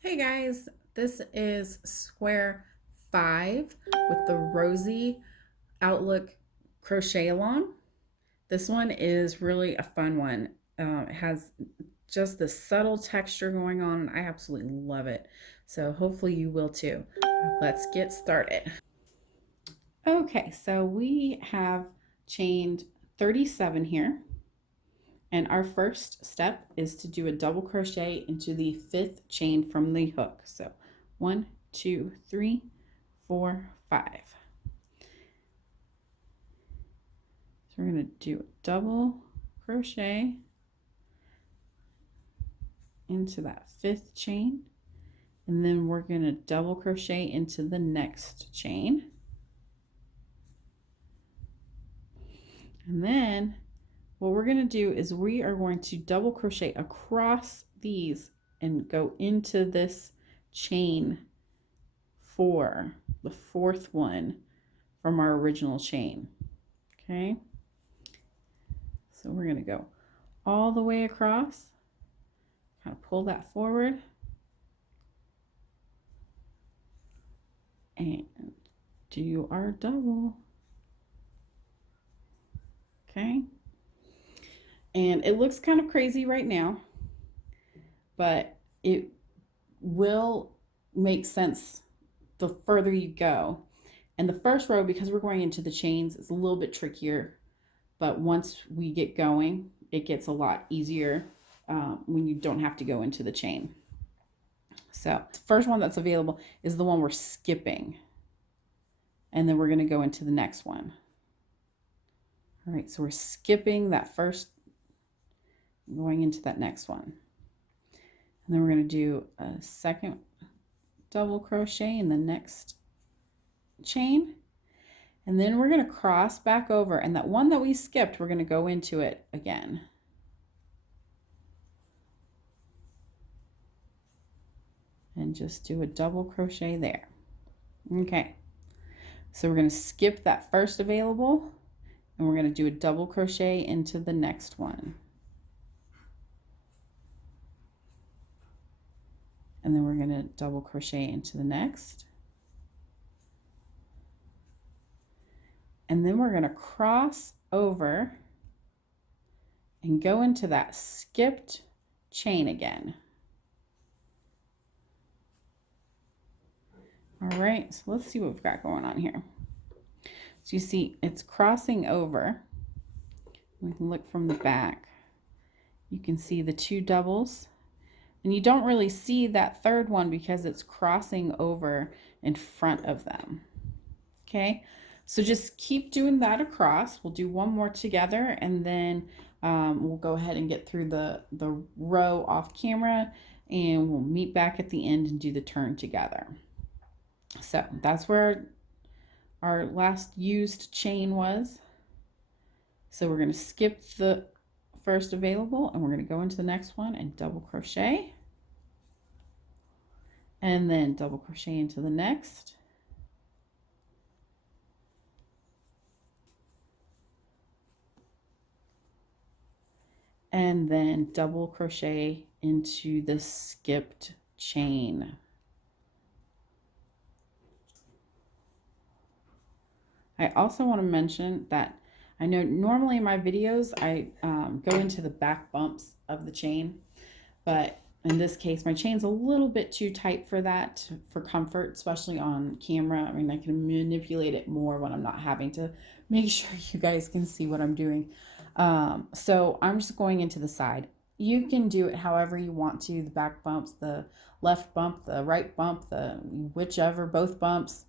Hey guys, this is square 5 with the Rosy Outlook crochet along. This one is really a fun one. It has just the subtle texture going on, and I absolutely love it. So hopefully you will too. Let's get started. Okay, so we have chained 37 here. And our first step is to do a double crochet into the fifth chain from the hook. So 1, 2, 3, 4, 5. So we're going to do a double crochet into that fifth chain. And then we're going to double crochet into the next chain. And then what we're going to do is we are going to double crochet across these and go into this chain 4, the fourth one from our original chain. Okay, so we're going to go all the way across, kind of pull that forward, and do our double. Okay, and it looks kind of crazy right now, but it will make sense the further you go. And the first row, because we're going into the chains, it's a little bit trickier, but once we get going, it gets a lot easier when you don't have to go into the chain. So the first one that's available is the one we're skipping, and then we're going to go into the next one. All right, so we're skipping that first, going into that next one. And then we're going to do a second double crochet in the next chain. And then we're going to cross back over, and that one that we skipped, we're going to go into it again. And just do a double crochet there. Okay, so we're going to skip that first available, and we're going to do a double crochet into the next one. And then we're going to double crochet into the next. And then we're going to cross over and go into that skipped chain again. All right, so let's see what we've got going on here. So you see it's crossing over. We can look from the back. You can see the two doubles, and you don't really see that third one because it's crossing over in front of them. Okay, so just keep doing that across. We'll do one more together, and then we'll go ahead and get through the row off camera, and we'll meet back at the end and do the turn together. So that's where our last used chain was. So we're going to skip the first available, and we're going to go into the next one and double crochet, and then double crochet into the next. And then double crochet into the skipped chain. I also want to mention that I know normally in my videos I go into the back bumps of the chain, but in this case my chain's a little bit too tight for that, for comfort, especially on camera. I mean, I can manipulate it more when I'm not having to make sure you guys can see what I'm doing. So I'm just going into the side. You can do it however you want to, the back bumps, the left bump, the right bump, the whichever, both bumps,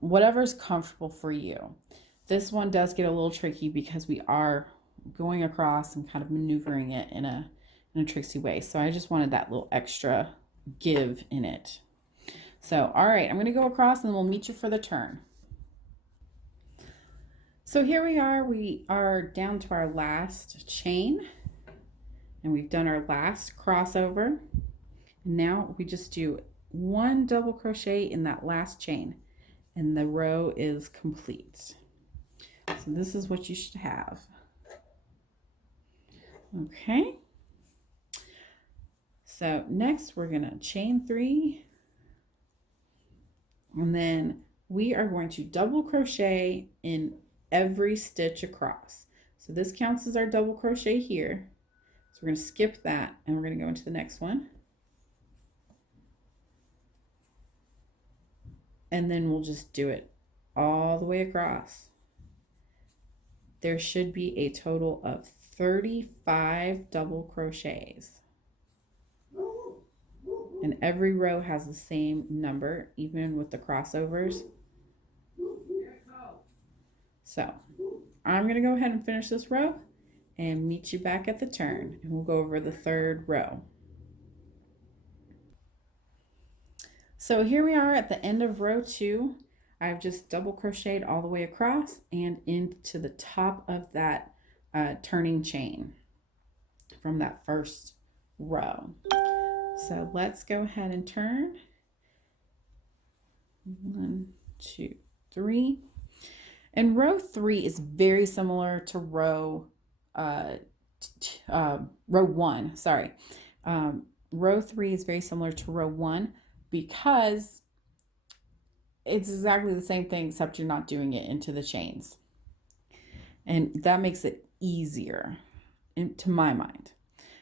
whatever's comfortable for you. This one does get a little tricky because we are going across and kind of maneuvering it in a tricksy way. So I just wanted that little extra give in it. So, all right, I'm going to go across and then we'll meet you for the turn. So here we are down to our last chain, and we've done our last crossover. And now we just do one double crochet in that last chain, and the row is complete. So this is what you should have. Okay. So next we're going to chain 3, and then we are going to double crochet in every stitch across. So this counts as our double crochet here. So we're going to skip that and we're going to go into the next one. And then we'll just do it all the way across. There should be a total of 35 double crochets. And every row has the same number, even with the crossovers. So I'm going to go ahead and finish this row and meet you back at the turn, and we'll go over the third row. So here we are at the end of row 2. I've just double crocheted all the way across and into the top of that turning chain from that first row. So let's go ahead and turn. 1, 2, 3. And row 3 is very similar to row 1. Sorry. Row 3 is very similar to row 1 because it's exactly the same thing, except you're not doing it into the chains. And that makes it easier, to my mind.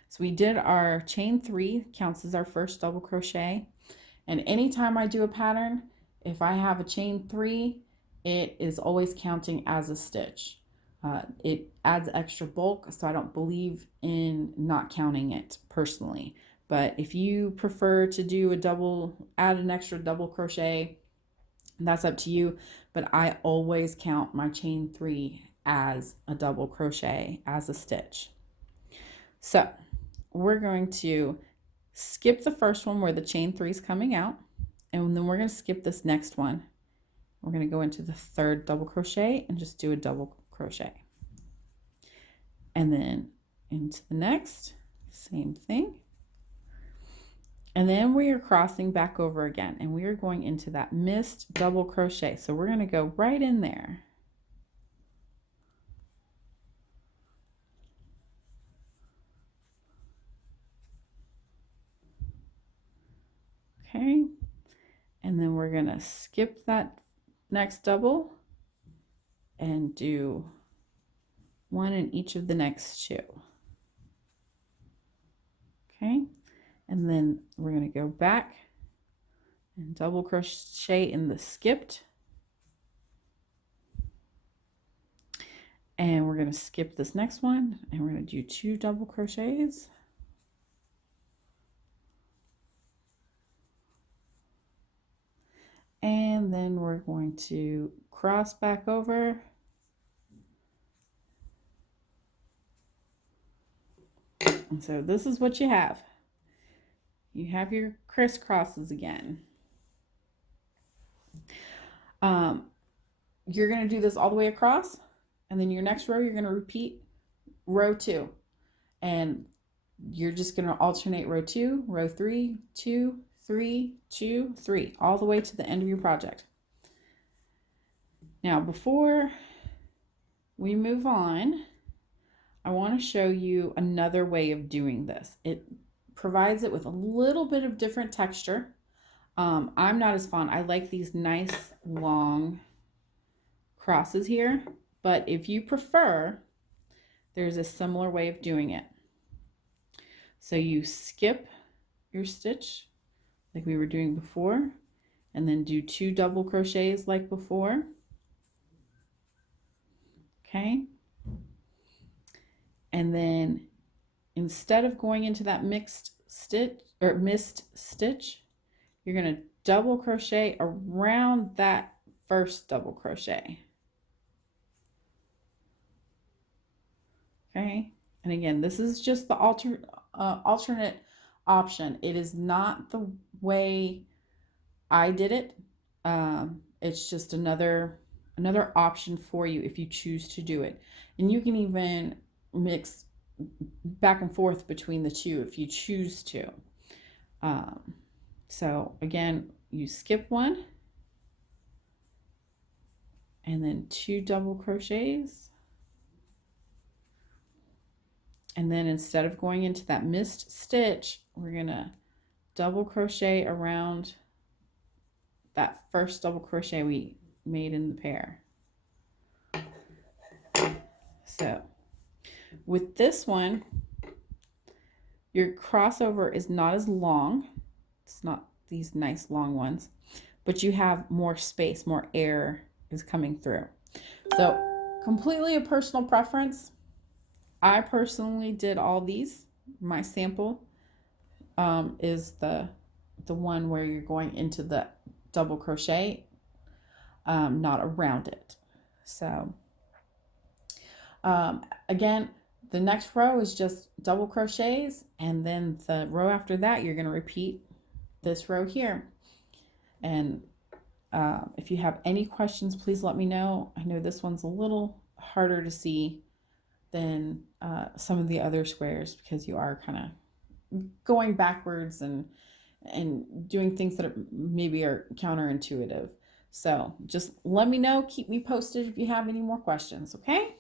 So we did our chain 3, counts as our first double crochet. And anytime I do a pattern, if I have a chain 3, it is always counting as a stitch. It adds extra bulk, so I don't believe in not counting it personally. But if you prefer to do add an extra double crochet, that's up to you. But I always count my chain 3 as a double crochet, as a stitch. So we're going to skip the first one where the chain 3 is coming out, and then we're going to skip this next one. We're going to go into the third double crochet and just do a double crochet. And then into the next, same thing. And then we are crossing back over again, and we are going into that missed double crochet. So we're going to go right in there. Okay. And then we're going to skip that next double and do one in each of the next 2. Okay. And then we're going to go back and double crochet in the skipped. And we're going to skip this next one, and we're going to do 2 double crochets. And then we're going to cross back over. And so this is what you have. You have your crisscrosses again. You're going to do this all the way across, and then your next row you're going to repeat row 2, and you're just going to alternate row 2, row 3, 2, 3, 2, 3, all the way to the end of your project. Now before we move on, I want to show you another way of doing this. It provides it with a little bit of different texture. I'm not as fond. I like these nice long crosses here, but if you prefer, there's a similar way of doing it. So you skip your stitch like we were doing before, and then do 2 double crochets like before. Okay. And then instead of going into that mixed stitch or missed stitch, you're going to double crochet around that first double crochet. Okay. And again, this is just the alternate option. It is not the way I did it. It's just another option for you if you choose to do it. And you can even mix back and forth between the 2 if you choose to. So again, you skip 1 and then 2 double crochets, And then instead of going into that missed stitch, we're gonna double crochet around that first double crochet we made in the pair. So with this one, your crossover is not as long. It's not these nice long ones, but you have more space, more air is coming through. So completely a personal preference. I personally did all these. My sample is the one where you're going into the double crochet, not around it. So again, the next row is just double crochets, and then the row after that you're going to repeat this row here. And if you have any questions, please let me know. I know this one's a little harder to see than some of the other squares because you are kind of going backwards and doing things that maybe are counterintuitive. So just let me know. Keep me posted if you have any more questions, okay?